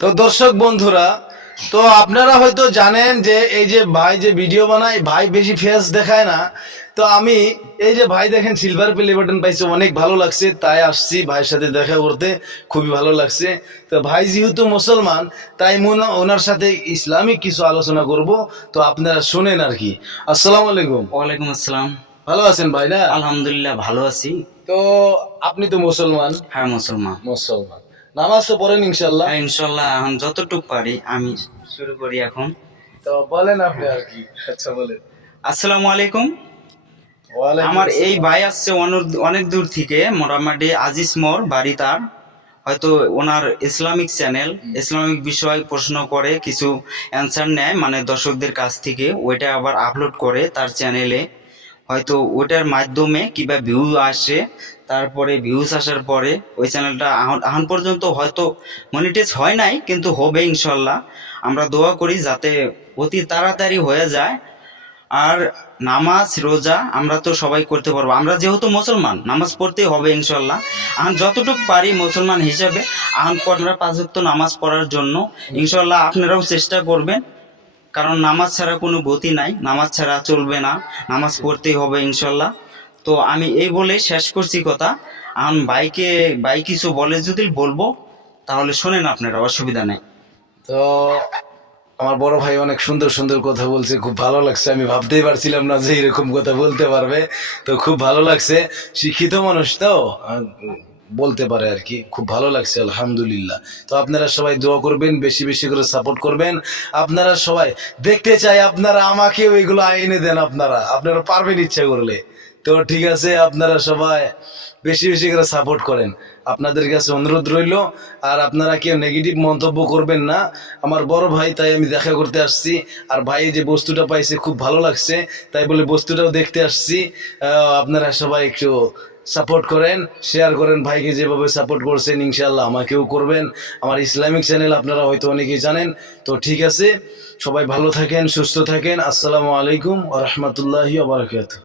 তো দর্শক বন্ধুরা, তো আপনারা হয়তো জানেন যে এই যে ভাই যে ভিডিও বানায়, ভাই বেশি ফেস দেখায় না। তো আমি এই যে ভাই দেখেন সিলভার প্লে বাটন পাইছে, অনেক ভালো লাগছে, তাই আসছি ভাইয়ের সাথে দেখা করতে, খুবই ভালো লাগছে। তো ভাই যেহেতু মুসলমান, তাই ওনার সাথে ইসলামিক কিছু আলোচনা করব। তো আপনারা শোনেন আর কি। আসসালামু আলাইকুম। ওয়ালাইকুম আসসালাম। ভালো আছেন ভাই না? আলহামদুলিল্লাহ ভালো আছি। তো আপনি তো মুসলমান। হ্যাঁ মুসলমান। মুসলমান, নামাজ তো পড়েন ইনশাল্লাহ? হ্যাঁ ইনশাল্লাহ এখন যতটুকু পারি আমি শুরু করি এখন। তো বলেন আপনি আর কি। আচ্ছা বলেন। আসসালামু আলাইকুম। ওয়ালাইকুম আমার এই আসসালাম। ভাই আসছে অনেক দূর থেকে, মোটামুটি আজিজ মোর বাড়ি তার। হয়তো ওনার ইসলামিক চ্যানেল, ইসলামিক বিষয় প্রশ্ন করে, কিছু অ্যান্সার নেয় মানে দর্শকদের কাছ থেকে, ওইটা আবার আপলোড করে তার চ্যানেলে। হয়তো ওটার মাধ্যমে কিবা ভিউ আসে, তারপরে ভিউজ আসার পরে ওই চ্যানেলটা এখন পর্যন্ত হয়তো মনিটাইজ হয় নাই, কিন্তু হবে ইনশাল্লাহ। আমরা দোয়া করি যাতে অতি তাড়াতাড়ি হয়ে যায়। আর নামাজ রোজা আমরা তো সবাই করতে পারবো, আমরা যেহেতু মুসলমান নামাজ পড়তেই হবে ইনশাল্লাহ। এখন যতটুকু পারি মুসলমান হিসাবে এখন আমরা 5 ওয়াক্ত নামাজ পড়ার জন্য ইনশাল্লাহ আপনারাও চেষ্টা করবেন। কারণ নামাজ ছাড়া কোনো গতি নাই, নামাজ ছাড়া চলবে না, নামাজ পড়তেই হবে ইনশাল্লাহ। তো আমি এই বলে শেষ করছি কথা। এখন ভাই কিছু বলে যদি বলবো, তাহলে শোনেন আপনারা, অসুবিধা নেই। তো আমার বড় ভাই অনেক সুন্দর সুন্দর কথা বলছে, খুব ভালো লাগছে। আমি ভাবতেই পারছিলাম না যে এরকম কথা বলতে পারবে। তো খুব ভালো লাগছে, শিক্ষিত মানুষ তো বলতে পারে আর কি। খুব ভালো লাগছে, আলহামদুলিল্লাহ। তো আপনারা সবাই দোয়া করবেন, বেশি বেশি করে সাপোর্ট করবেন। আপনারা সবাই দেখতে চাই, আপনারা আমাকেও এগুলো এনে দেন। আপনারা আপনারা পারবেন ইচ্ছা করলে। তো ঠিক আছে, আপনারা সবাই বেশি বেশি করে সাপোর্ট করেন, আপনাদের কাছে অনুরোধ রইল। আর আপনারা কেউ নেগেটিভ মন্তব্য করবেন না। আমার বড় ভাই, তাই আমি দেখা করতে আসছি। আর ভাই যে বস্তুটা পাইছে খুব ভালো লাগছে, তাই বলে বস্তুটাও দেখতে আসছি। আপনারা সবাই একটু সাপোর্ট করেন, শেয়ার করেন। ভাইকে যেভাবে সাপোর্ট করছেন ইনশাল্লাহ আমাকেও করবেন। আমার ইসলামিক চ্যানেল আপনারা হয়তো অনেকেই জানেন। তো ঠিক আছে, সবাই ভালো থাকেন, সুস্থ থাকেন। আসসালামু আলাইকুম ওয়া রাহমাতুল্লাহি ওয়া বারাকাতুহু।